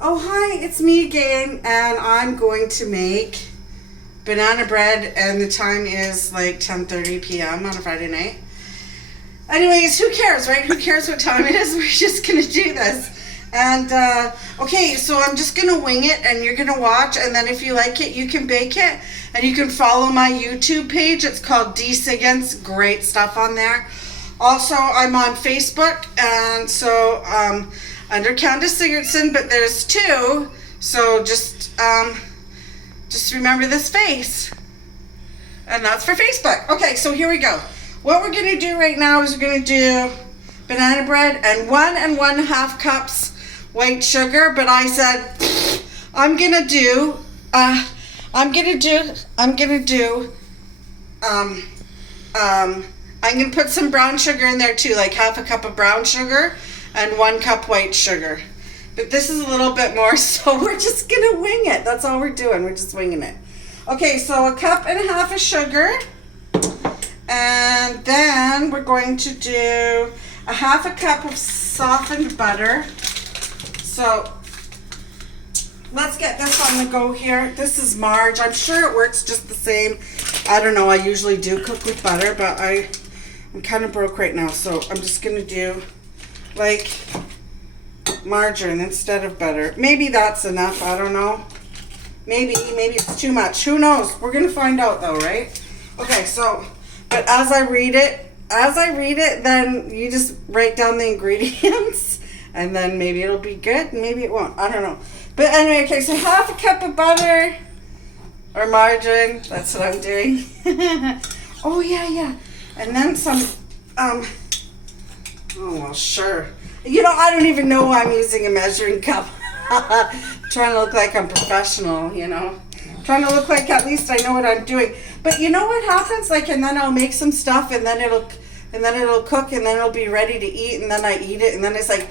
Oh, hi, it's me again, and I'm going to make banana bread, and the time is like 10:30 p.m. on a Friday night. Anyways, who cares, right? Who cares what time it is? We're just going to do this. And, okay, so I'm just going to wing it, and you're going to watch, and then if you like it, you can bake it, and you can follow my YouTube page. It's called D. Siggins. Great stuff on there. Also, I'm on Facebook, and so, under Candace Sigurdsson, but there's two, so just remember this face, and that's for Facebook. Okay, so here we go. What we're going to do right now is we're going to do banana bread and 1 1/2 cups white sugar, but I said I'm going to do put some brown sugar in there too, like 1/2 cup of brown sugar and 1 cup white sugar. But this is a little bit more, so we're just gonna wing it. That's all we're doing. We're just winging it. Okay, so 1.5 cups of sugar. And then we're going to do 1/2 cup of softened butter. So let's get this on the go here. This is Marge. I'm sure it works just the same. I don't know. I usually do cook with butter, but I'm kind of broke right now, so I'm just gonna do like margarine instead of butter. Maybe that's enough. I don't know. Maybe it's too much. Who knows? We're gonna find out though, right? Okay, so but as I read it, then you just write down the ingredients, and then maybe it'll be good, maybe it won't. I don't know. But anyway, okay, so 1/2 cup of butter or margarine. That's what I'm doing. Oh yeah. And then some. Oh, well, sure. You know, I don't even know why I'm using a measuring cup. Trying to look like I'm professional, you know. Trying to look like at least I know what I'm doing. But you know what happens? Like, and then I'll make some stuff, and then it'll cook, and then it'll be ready to eat, and then I eat it, and then it's like,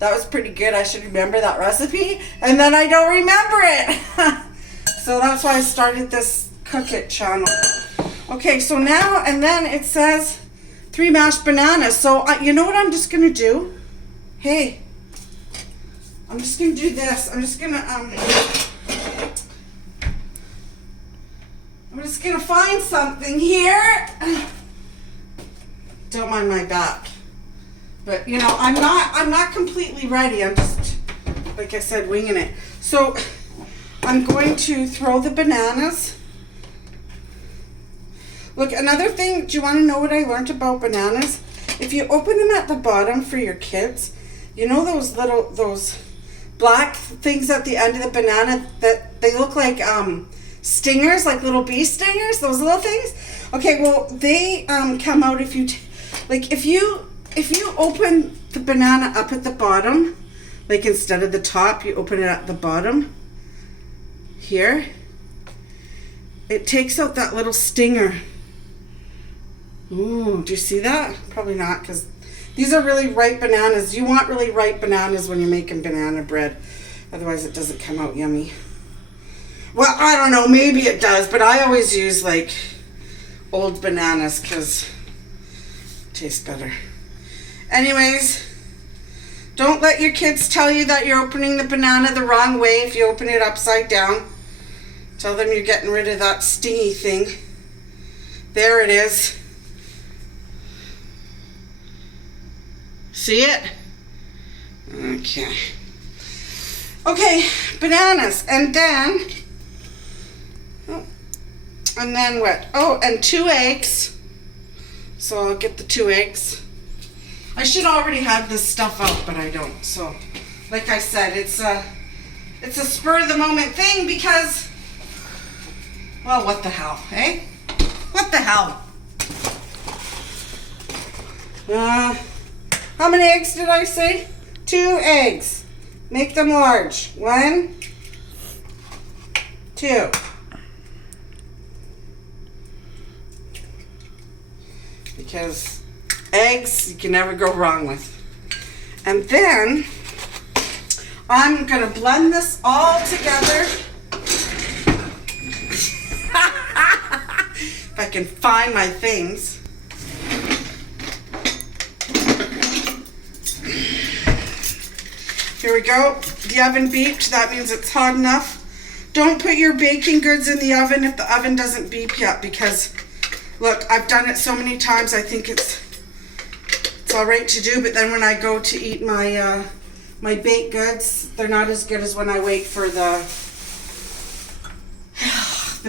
that was pretty good. I should remember that recipe. And then I don't remember it. So that's why I started this Cook It channel. Okay, so now, and then it says 3 mashed bananas. So you know what I'm just going to do? Hey, I'm just going to do this. I'm just going to find something here. Don't mind my back. But, you know, I'm not completely ready. I'm just, like I said, winging it. So I'm going to throw the bananas. Look, another thing, do you want to know what I learned about bananas? If you open them at the bottom for your kids, you know those black things at the end of the banana that they look like stingers, like little bee stingers, those little things? Okay, well, they come out if you open the banana up at the bottom, like instead of the top, you open it at the bottom here, it takes out that little stinger. Ooh, do you see that? Probably not, because these are really ripe bananas. You want really ripe bananas when you're making banana bread. Otherwise, it doesn't come out yummy. Well, I don't know. Maybe it does, but I always use, like, old bananas because it tastes better. Anyways, don't let your kids tell you that you're opening the banana the wrong way if you open it upside down. Tell them you're getting rid of that stingy thing. There it is. See it? Okay. Okay, bananas. And then what? Oh, and 2 eggs. So I'll get the 2 eggs. I should already have this stuff out, but I don't. So, like I said, it's a spur of the moment thing because, well, what the hell, eh? What the hell? How many eggs did I say? 2 eggs. Make them large. 1, 2. Because eggs you can never go wrong with. And then I'm going to blend this all together. If I can find my things. Here we go. The oven beeped. That means it's hot enough. Don't put your baking goods in the oven if the oven doesn't beep yet, because look, I've done it so many times. I think it's all right to do, but then when I go to eat my my baked goods, they're not as good as when I wait for the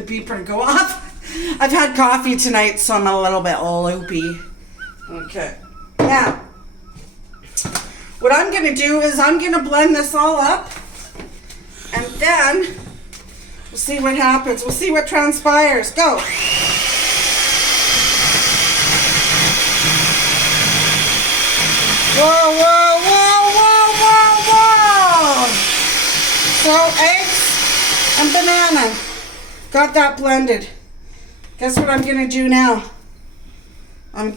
beeper to go off. I've had coffee tonight, so I'm a little bit loopy. Okay. Now, what I'm going to do is I'm going to blend this all up, and then we'll see what happens. We'll see what transpires. Go. Whoa, whoa, whoa, whoa, whoa, whoa. So, eggs and banana. Got that blended. Guess what I'm going to do now? I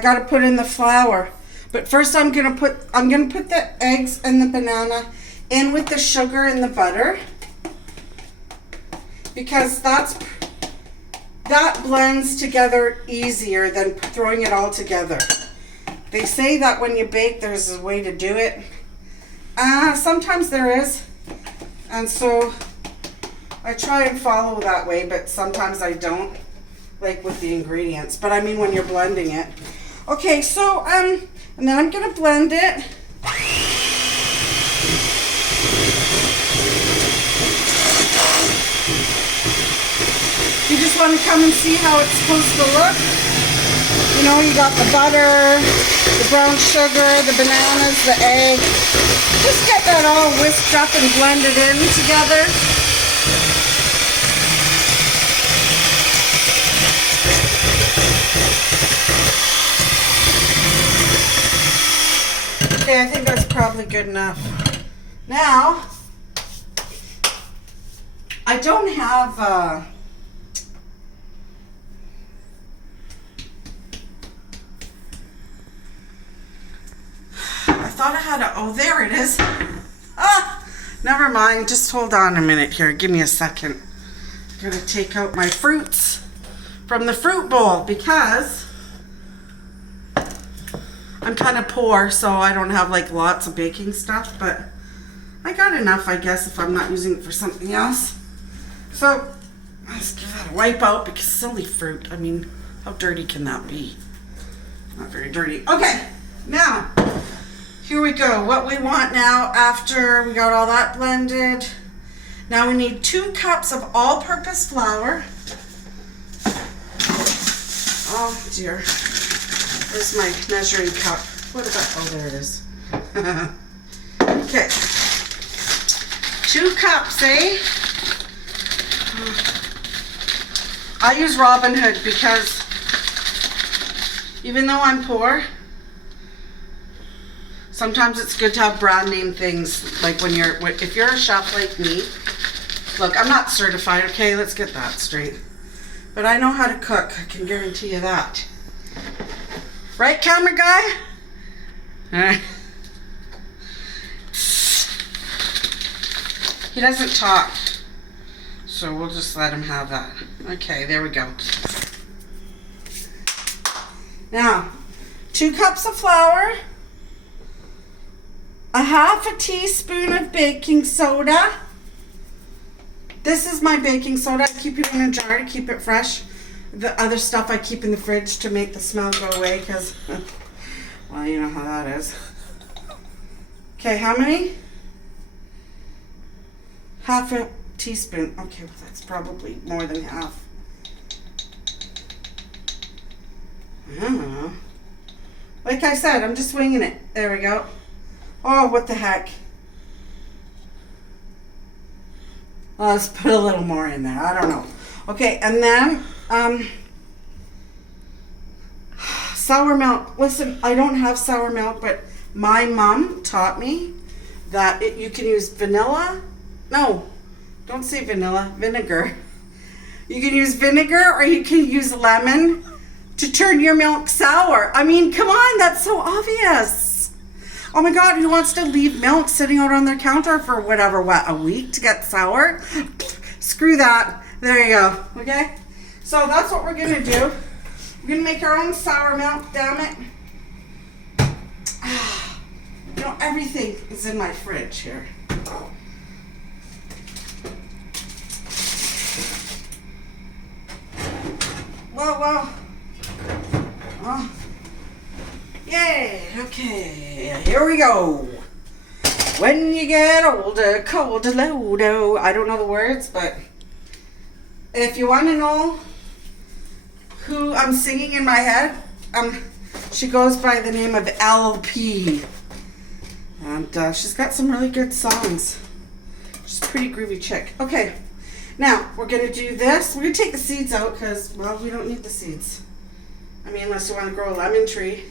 got to put in the flour. But first I'm going to put the eggs and the banana in with the sugar and the butter, because that blends together easier than throwing it all together. They say that when you bake there's a way to do it. Sometimes there is. And so I try and follow that way, but sometimes I don't, like with the ingredients. But I mean when you're blending it. Okay, so and then I'm gonna blend it. You just want to come and see how it's supposed to look. You know, you got the butter, the brown sugar, the bananas, the egg. Just get that all whisked up and blended in together. Okay, I think that's probably good enough. Now, I don't have I thought I had oh, there it is. Never mind. Just hold on a minute here. Give me a second. I'm going to take out my fruits from the fruit bowl because I'm kind of poor, so I don't have like lots of baking stuff, but I got enough, I guess, if I'm not using it for something else. So let's give that a wipe out, because silly fruit. I mean, how dirty can that be? Not very dirty. Okay, now here we go. What we want now, after we got all that blended, now we need 2 cups of all-purpose flour. Oh dear. Where's my measuring cup? What about, oh, there it is. Okay. 2 cups, eh? I use Robin Hood because even though I'm poor, sometimes it's good to have brand name things. Like if you're a chef like me, look, I'm not certified, okay? Let's get that straight. But I know how to cook, I can guarantee you that. Right, camera guy? Alright. He doesn't talk, so we'll just let him have that. Okay, there we go. Now, 2 cups of flour, a 1/2 teaspoon of baking soda. This is my baking soda. I keep it in a jar to keep it fresh. The other stuff I keep in the fridge to make the smell go away, because, well, you know how that is. Okay, how many? 1/2 teaspoon. Okay, well, that's probably more than half. I don't know. Like I said, I'm just winging it. There we go. Oh, what the heck. Let's put a little more in there. I don't know. Okay, and then sour milk. Listen, I don't have sour milk, but my mom taught me that you can use vanilla. No, don't say vanilla. Vinegar. You can use vinegar or you can use lemon to turn your milk sour. I mean, come on, that's so obvious. Oh my God, who wants to leave milk sitting out on their counter for whatever, a week to get sour? Screw that. There you go, okay? So that's what we're gonna do. We're gonna make our own sour milk, damn it. know, everything is in my fridge here. Whoa. Oh. Yay, okay, here we go. When you get older, colder, louder. I don't know the words, but if you want to know who I'm singing in my head, she goes by the name of LP. And she's got some really good songs. She's a pretty groovy chick. Okay, now we're going to do this. We're going to take the seeds out because, well, we don't need the seeds. I mean, unless you want to grow a lemon tree.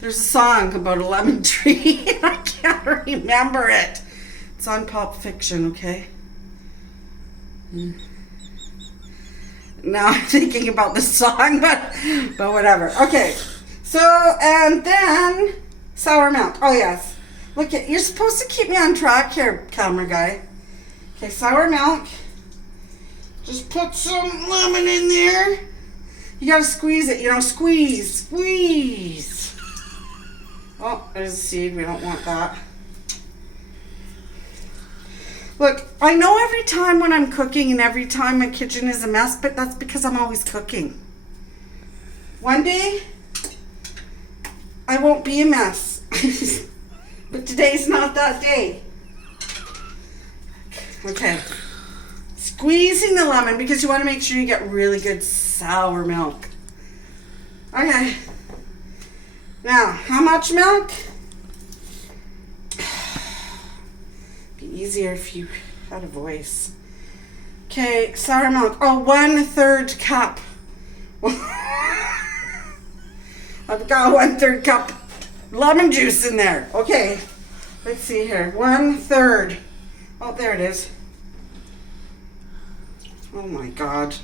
There's a song about a lemon tree. I can't remember it. It's on Pulp Fiction, okay? Now I'm thinking about the song, but whatever. Okay, so, and then sour milk. Oh, yes. Look, you're supposed to keep me on track here, camera guy. Okay, sour milk. Just put some lemon in there. You gotta squeeze it, you know, squeeze. Oh, there's a seed. We don't want that. Look, I know every time when I'm cooking and every time my kitchen is a mess, but that's because I'm always cooking. One day, I won't be a mess. But today's not that day. Okay. Squeezing the lemon because you want to make sure you get really good sour milk. Okay. Now, how much milk? Be easier if you had a voice. Okay, sour milk. Oh, 1/3 cup. I've got 1/3 cup lemon juice in there. Okay, let's see here. 1/3. Oh, there it is. Oh my God.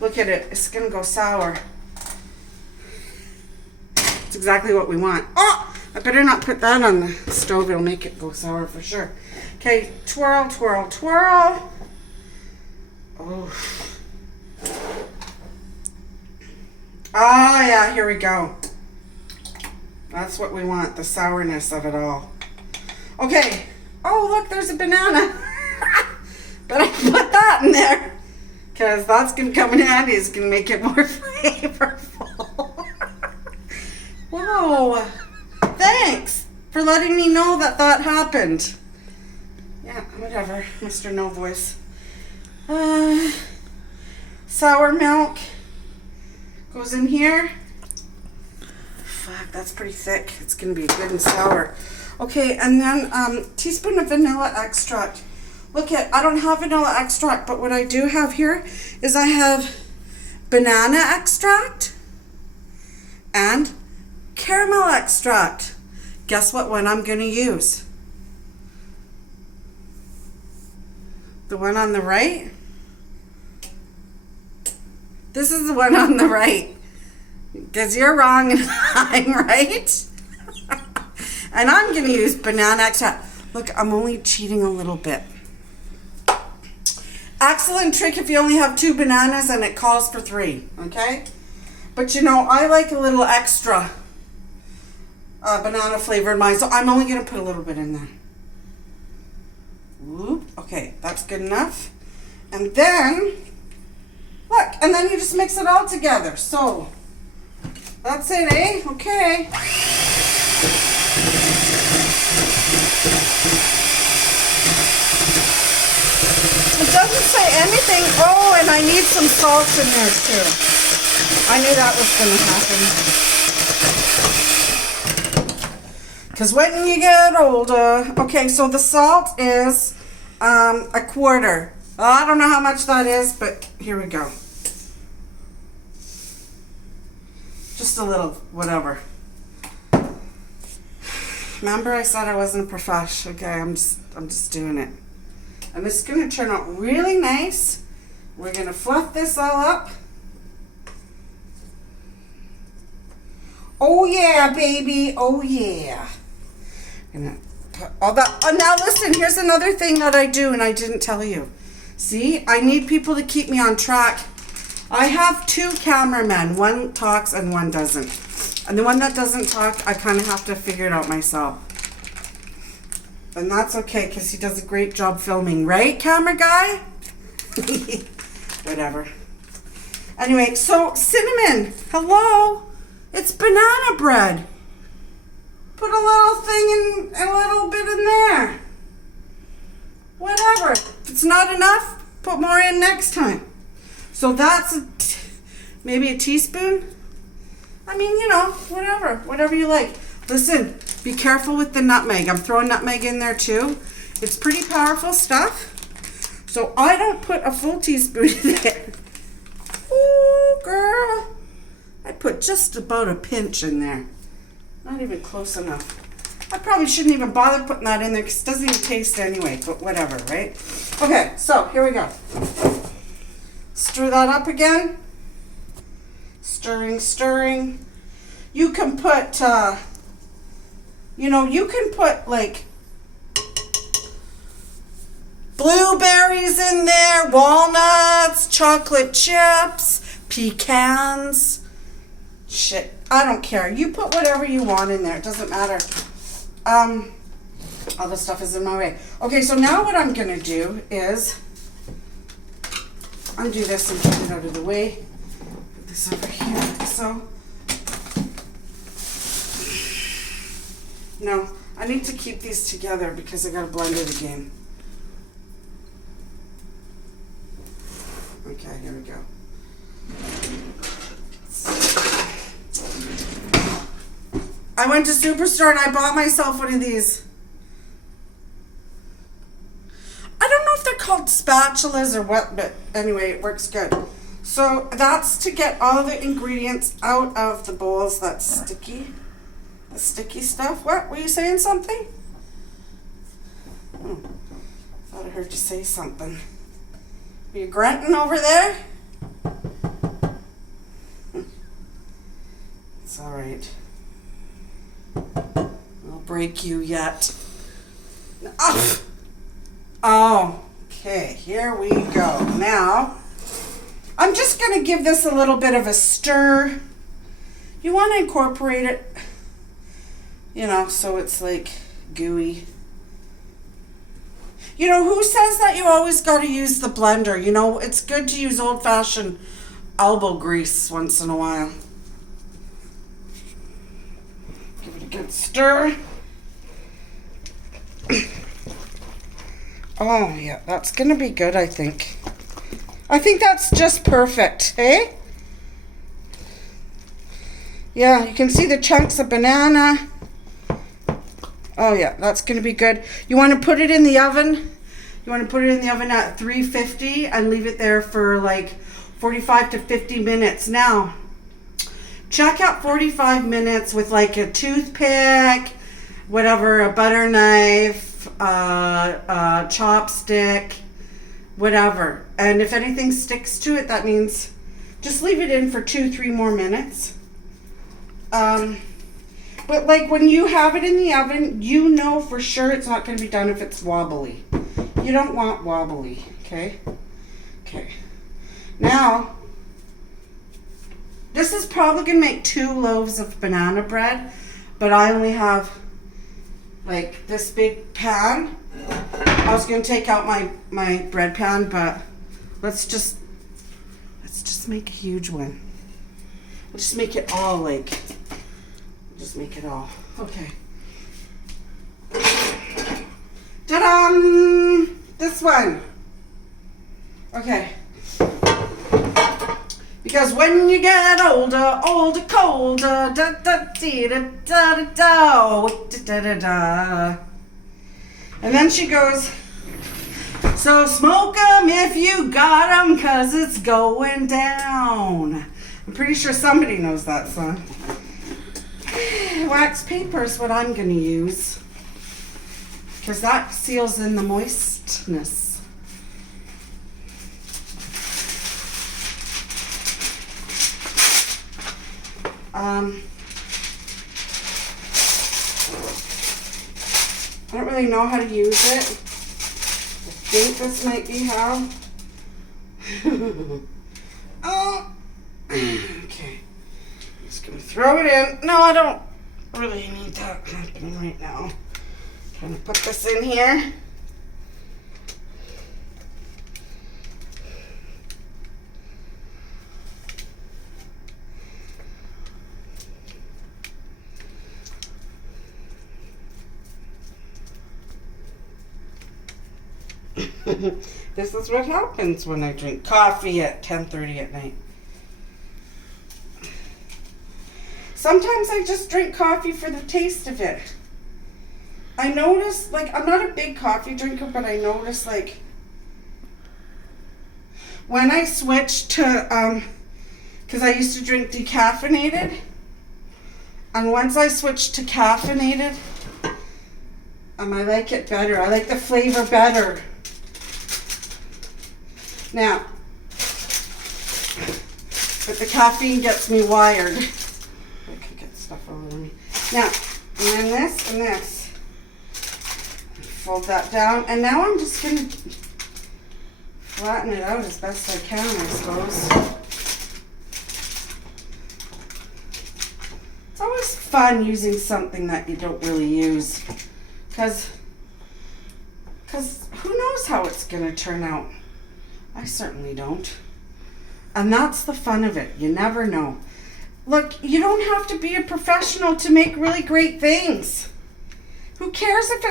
Look at it. It's gonna go sour. It's exactly what we want. Oh, I better not put that on the stove. It'll make it go sour for sure. Okay, twirl. Oh. Ah, yeah, here we go. That's what we want, the sourness of it all. Okay. Oh, look, there's a banana. But I put that in there because that's going to come in handy. It's going to make it more flavorful. Whoa. Thanks for letting me know that happened. Yeah, whatever, Mr. No Voice. Sour milk goes in here. Fuck, that's pretty thick. It's going to be good and sour. Okay, and then teaspoon of vanilla extract. Look I don't have vanilla extract, but what I do have here is I have banana extract and caramel extract. Guess what one I'm going to use? The one on the right? This is the one on the right. Because you're wrong and I'm right. And I'm going to use banana extract. Look, I'm only cheating a little bit. Excellent trick if you only have 2 bananas and it calls for 3. Okay? But you know, I like a little extra banana flavor in mine. So I'm only going to put a little bit in there. Whoop. Okay, that's good enough. And then, look, and then you just mix it all together. So, that's it, eh? Okay. It doesn't say anything. Oh, and I need some salt in there too. I knew that was going to happen. Because when you get older... Okay, so the salt is 1/4. I don't know how much that is, but here we go. Just a little, whatever. Remember I said I wasn't a professional? Okay, I'm just doing it. And this is going to turn out really nice. We're going to fluff this all up. Oh yeah, baby. Oh yeah. Gonna put all that. Oh, now listen, here's another thing that I do and I didn't tell you. See, I need people to keep me on track. I have 2 cameramen. One talks and one doesn't. And the one that doesn't talk, I kind of have to figure it out myself. And that's okay, because he does a great job filming. Right, camera guy? Whatever. Anyway, so cinnamon. Hello? It's banana bread. Put a little thing in, a little bit in there. Whatever. If it's not enough, put more in next time. So that's maybe a teaspoon. I mean, you know, whatever you like. Listen, be careful with the nutmeg. I'm throwing nutmeg in there too. It's pretty powerful stuff. So I don't put a full teaspoon in there. Ooh, girl. I put just about a pinch in there. Not even close enough. I probably shouldn't even bother putting that in there because it doesn't even taste anyway, but whatever, right? Okay, so here we go. Stir that up again. Stirring, stirring. You can put, you can put like blueberries in there, walnuts, chocolate chips, pecans. Shit, I don't care. You put whatever you want in there. It doesn't matter. All this stuff is in my way. Okay, so now what I'm going to do is undo this and get it out of the way. Put this over here. So, no, I need to keep these together because I got to blend it again. Okay, here we go. I went to Superstore and I bought myself one of these. I don't know if they're called spatulas or what, but anyway, it works good. So that's to get all the ingredients out of the bowls that's sticky. The sticky stuff. What? Were you saying something? Oh, thought I heard you say something. Were you grunting over there? It's all right. I'll break you yet. Oh, okay, here we go. Now, I'm just going to give this a little bit of a stir. You want to incorporate it, so it's like gooey. Who says that you always got to use the blender? It's good to use old-fashioned elbow grease once in a while. Give it a good stir. Oh, yeah, that's going to be good, I think. I think that's just perfect, eh? Yeah, you can see the chunks of banana. Oh, yeah, that's going to be good. You want to put it in the oven. You want to put it in the oven at 350 and leave it there for like 45 to 50 minutes. Now, check out 45 minutes with like a toothpick, whatever, a butter knife, a chopstick, whatever. And if anything sticks to it, that means just leave it in for 2-3 more minutes. But like when you have it in the oven, you know for sure it's not going to be done if it's wobbly. You don't want wobbly, okay? Okay. Now, this is probably going to make 2 loaves of banana bread, but I only have like this big pan. I was going to take out my bread pan, but let's just make a huge one. We'll just make it all just make it all. Okay. Ta-da! This one. Okay. Because when you get older, colder, da da dee da da da da da da da. And then she goes, so smoke 'em if you got 'em, 'cause it's going down. I'm pretty sure somebody knows that song. Wax paper is what I'm going to use, because that seals in the moistness. I don't really know how to use it. I think this might be how. Oh, okay. Just gonna throw it in. No, I don't really need that happening right now. Trying to put this in here. This is what happens when I drink coffee at 10:30 at night. Sometimes I just drink coffee for the taste of it. I notice, like, I'm not a big coffee drinker, but I notice, like, when I switched to, because I used to drink decaffeinated, and once I switched to caffeinated, I like it better. I like the flavor better. Now, but the caffeine gets me wired. I could get stuff all over me. Now, and then this and this. Fold that down, and now I'm just going to flatten it out as best I can, I suppose. It's always fun using something that you don't really use, because who knows how it's going to turn out. I certainly don't. And that's the fun of it. You never know. Look, you don't have to be a professional to make really great things. Who cares if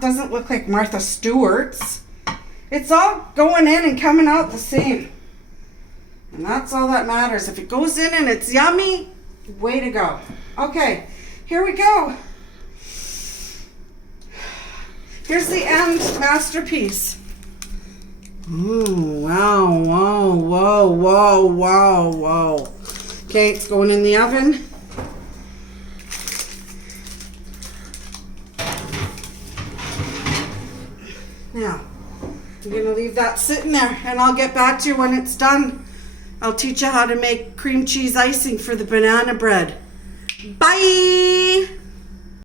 doesn't look like Martha Stewart's? It's all going in and coming out the same. And that's all that matters. If it goes in and it's yummy, way to go. Okay, here we go. Here's the end masterpiece. Ooh, wow, wow, wow, wow, wow, wow. Okay, it's going in the oven. Now, I'm going to leave that sitting there, and I'll get back to you when it's done. I'll teach you how to make cream cheese icing for the banana bread. Bye!